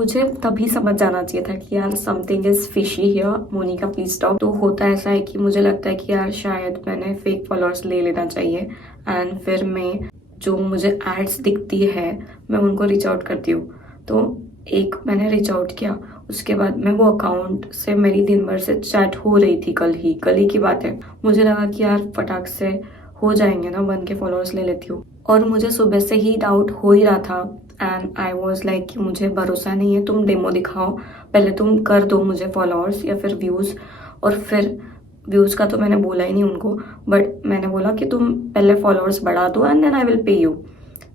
मुझे तभी समझ जाना चाहिए था कि यार something is fishy here, Monica please stop. तो होता ऐसा है कि मुझे लगता है कि यार शायद मैंने फेक फॉलोअर्स ले लेना चाहिए, एंड फिर मैं जो मुझे एड्स दिखती है मैं उनको रीच आउट करती हूँ। तो एक मैंने रीच आउट किया, उसके बाद मैं वो अकाउंट से मेरी दिन भर से चैट हो रही थी, कल ही की बात है। मुझे लगा कि यार फटाक से हो जाएंगे ना, 1K फॉलोअर्स ले लेती हूँ। और मुझे सुबह से ही डाउट हो ही रहा था, एंड आई वॉज लाइक कि मुझे भरोसा नहीं है, तुम डेमो दिखाओ, पहले तुम कर दो मुझे फॉलोअर्स या फिर व्यूज़। और फिर व्यूज़ का तो मैंने बोला ही नहीं उनको, बट मैंने बोला कि तुम पहले फॉलोअर्स बढ़ा दो and then I will pay you.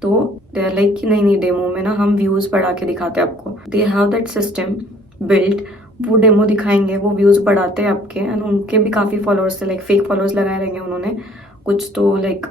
तो दे आर लाइक कि नहीं नहीं, डेमो में ना हम व्यूज़ बढ़ा के दिखाते हैं आपको। They have that system built, वो डेमो दिखाएंगे, वो व्यूज़ बढ़ाते हैं आपके, एंड उनके भी काफ़ी फॉलोअर्स थे, लाइक फेक फॉलोअर्स लगाए रहेंगे उन्होंने, कुछ तो लाइक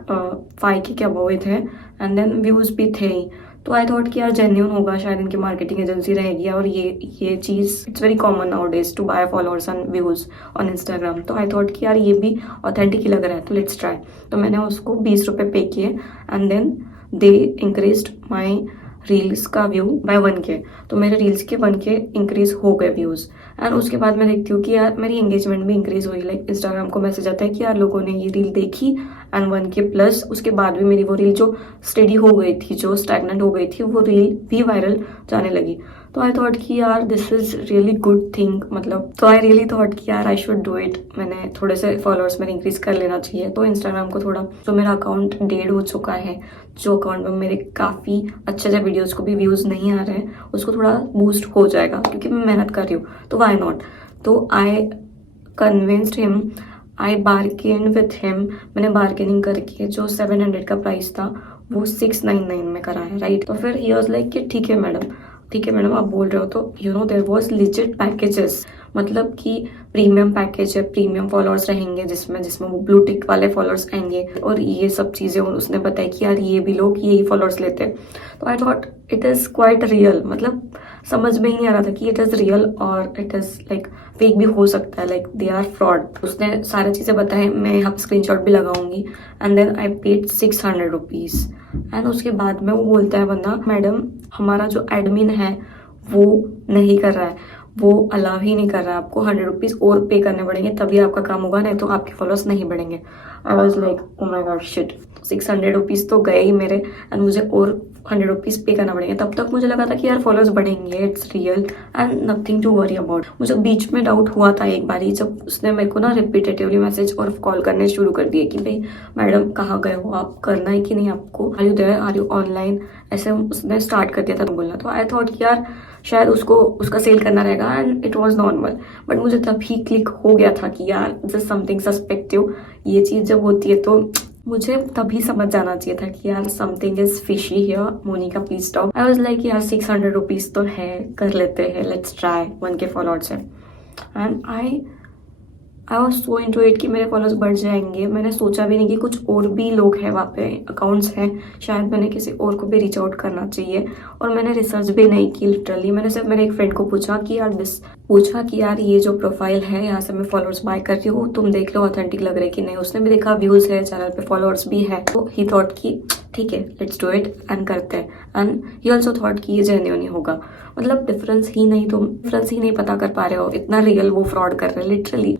5K के अबव थे, एंड देन व्यूज़ भी थे ही। तो आई थॉट कि यार जेन्यून होगा, शायद इनकी मार्केटिंग एजेंसी रहेगी, और ये चीज़ it's very common nowadays to buy followers and views on Instagram. तो आई थॉट कि यार ये भी ऑथेंटिक ही लग रहा है, तो लेट्स ट्राई। तो मैंने उसको 20 रुपये पे किए, and then they increased my reels का व्यू बाय 1K। तो मेरे रील्स के 1K इंक्रीज हो गए व्यूज़, एंड उसके बाद मैं देखती हूँ कि यार मेरी एंगेजमेंट भी इंक्रीज हुई। लाइक इंस्टाग्राम को मैसेज आता है कि यार लोगों ने ये रील देखी, एंड 1K प्लस। उसके बाद भी मेरी वो रील जो स्टेडी हो गई थी, जो स्टैगनेंट हो गई थी, वो रील भी वायरल जाने लगी। तो आई थॉट कि यार this is really good thing, मतलब तो आई रियली थॉट कि यार आई शुड डू इट, मैंने थोड़े से फॉलोअर्स मेरे इंक्रीज कर लेना चाहिए। तो इंस्टाग्राम को थोड़ा, जो मेरा अकाउंट डेड हो चुका है, जो अकाउंट में मेरे काफ़ी अच्छे अच्छे वीडियोस को भी व्यूज़ नहीं आ रहे हैं, उसको थोड़ा बूस्ट हो जाएगा, क्योंकि मैं मेहनत कर रही हूँ, तो वाई नॉट। तो I convinced him, I bargain with him. मैंने बार्गेनिंग करके जो 700 का प्राइस था वो 699 में करा है, राइट। तो फिर ही वाज लाइक कि ठीक है मैडम आप बोल रहे हो तो देयर वाज लिजिट पैकेजेस, मतलब कि प्रीमियम पैकेज है, प्रीमियम फॉलोअर्स रहेंगे जिसमें वो ब्लू टिक वाले फॉलोअर्स आएंगे, और ये सब चीज़ें उसने बताया कि यार ये भी लोग यही फॉलोअर्स लेते हैं। तो I thought it is quite real, मतलब समझ में ही नहीं आ रहा था कि इट इज़ रियल और इट इज़ लाइक फेक भी हो सकता है, लाइक दे आर फ्रॉड। उसने सारी चीज़ें बताए, मैं यहाँ स्क्रीनशॉट भी लगाऊंगी। And then I paid 600 rupees, and उसके बाद में वो बोलता है बंदा, मैडम हमारा जो एडमिन है वो नहीं कर रहा है, वो अलाउ ही नहीं कर रहा है, आपको 100 रुपीज़ और पे करने पड़ेंगे तभी आपका काम होगा, नहीं तो आपके फॉलोअर्स नहीं बढ़ेंगे। I was like oh my God shit, 600 rupees तो गए ही मेरे, एंड मुझे और 100 रुपीज़ पे करना पड़ेगा। तब तक मुझे लगा था कि यार फॉलोअर्स बढ़ेंगे, it's real and nothing to worry about. मुझे बीच में डाउट हुआ था एक बारी, जब उसने मेरे को ना रिपीटेटिवली मैसेज और कॉल करने शुरू कर दिए कि भाई मैडम कहाँ गए हो आप, करना है कि नहीं आपको, are you there, are you online, ऐसे उसने स्टार्ट कर दिया था बोलना। तो आई थॉट कि यार शायद उसको उसका सेल करना रहेगा, and it was normal. But मुझे तभी क्लिक हो गया था कि यार दिस इज समथिंग सस्पेक्टिव। ये चीज़ जब होती है तो मुझे तभी समझ जाना चाहिए था कि यार something is fishy here, Monica please stop. I was like यार 600 रुपीज़ तो है, कर लेते हैं, लेट्स ट्राई, 1K फॉलोअर्स है। And I was so into it कि मेरे फॉलोअर्स बढ़ जाएंगे। मैंने सोचा भी नहीं कि कुछ और भी लोग हैं वहाँ पे, अकाउंट्स हैं, शायद मैंने किसी और को भी रीच आउट करना चाहिए। और मैंने रिसर्च भी नहीं की, लिटरली मैंने सिर्फ मेरे एक फ्रेंड को पूछा कि यार ये जो प्रोफाइल है यहाँ से मैं फॉलोअर्स बाय कर रही हूँ, तुम देख लो ऑथेंटिक लग रहा है कि नहीं। उसने भी देखा व्यूज़ है, चैनल पे फॉलोअर्स भी है, तो ही थॉट कि ठीक है लेट्स डू इट एंड करते हैं। एंड ही ऑल्सो थॉट कि ये जेन्युइन ही होगा, मतलब डिफरेंस ही नहीं पता कर पा रहे हो, इतना रियल वो फ्रॉड कर रहे हैं लिटरली।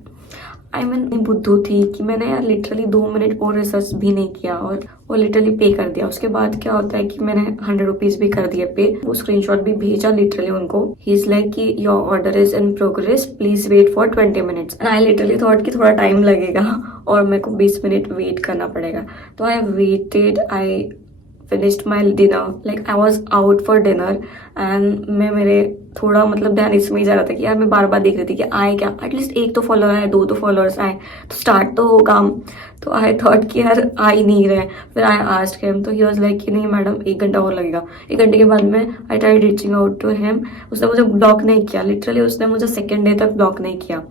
आई मीन बुद्धू थी कि मैंने यार लिटरली 2 मिनट और रिसर्च भी नहीं किया और वो लिटरली पे कर दिया। उसके बाद क्या होता है कि मैंने 100 रुपीज़ भी कर दिए पे, वो स्क्रीनशॉट भी भेजा लिटरली उनको। ही इज लाइक कि your order is in progress, please wait for 20 minutes. And I literally thought कि थोड़ा टाइम लगेगा और मेरे को 20 मिनट वेट करना पड़ेगा। तो I waited, I finished my dinner, like I was out for dinner, and मैं मेरे थोड़ा मतलब ध्यान इसमें ही जा रहा था कि यार मैं बार बार देख रही थी कि आए क्या, एटलीस्ट एक तो फॉलोअर आए, 2 तो फॉलोअर्स आए तो स्टार्ट तो हो काम। तो आई थॉट कि यार आ ही नहीं रहे। फिर आई आस्क्ड हिम, तो ही वाज लाइक कि नहीं मैडम 1 घंटा और लगेगा। 1 घंटे के बाद में I tried reaching out to him, उसने मुझे ब्लॉक नहीं किया, लिटरली उसने मुझे 2nd डे तक ब्लॉक नहीं किया।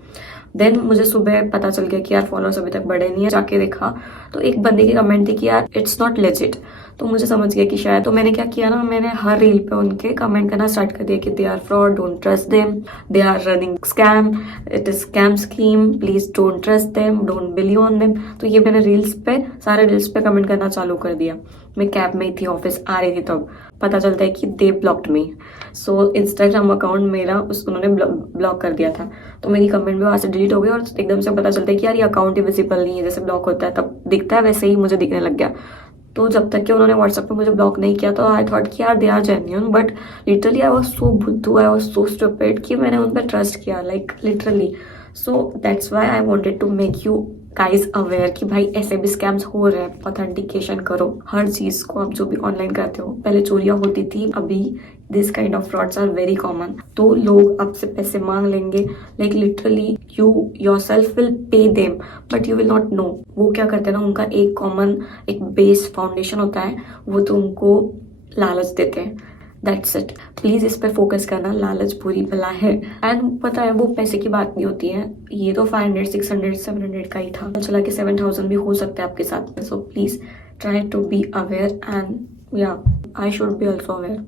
देन मुझे सुबह पता चल गया कि यार फॉलोअर्स अभी तक बढ़े नहीं है। जाके देखा तो एक बंदे की कमेंट थी कि यार इट्स नॉट लेजिट। तो मुझे समझ गया कि शायद, तो मैंने क्या किया ना, मैंने हर रील पे उनके कमेंट करना स्टार्ट कर दिया कि they are fraud, don't trust them, they are running scam, it is scam scheme, please don't trust them, don't believe on them. तो ये मैंने सारे रील्स पे कमेंट करना चालू कर दिया। मैं कैब में ही थी, ऑफिस आ रही थी, तब पता चलता है कि they blocked me. So Instagram account मेरा उन्होंने ब्लॉक कर दिया था, तो मेरी कमेंट भी वहाँ से डिलीट हो गई और एकदम से पता चलता है कि यार ये अकाउंट ही विजिबल नहीं है, जैसे ब्लॉक होता है तब दिखता है वैसे ही मुझे दिखने लग गया। तो जब तक कि उन्होंने व्हाट्सएप पे मुझे ब्लॉक नहीं किया तो आई थॉट कि यार they are genuine, but literally I was so बुद्धू, आई वाज सो स्टूपिड कि मैंने उन पर ट्रस्ट किया, like literally. So that's why I wanted to make you guys aware कि भाई ऐसे भी स्कैम्स हो रहे हैं। ऑथेंटिकेशन करो हर चीज को, आप जो भी ऑनलाइन करते हो। पहले चोरियां होती थी, अभी this kind of frauds are very common. तो लोग आपसे पैसे मांग लेंगे, like literally you yourself will pay them but you will not know. वो क्या करते हैं ना, उनका एक कॉमन एक बेस फाउंडेशन होता है, वो तो उनको लालच देते हैं। That's it. प्लीज इस पे फोकस करना, लालच बुरी बला है। एंड पता है वो पैसे की बात नहीं होती है, ये तो 500 600 700 का ही था, चला के 7000 भी हो सकता है आपके साथ में। So please try to be aware and या I should be also aware.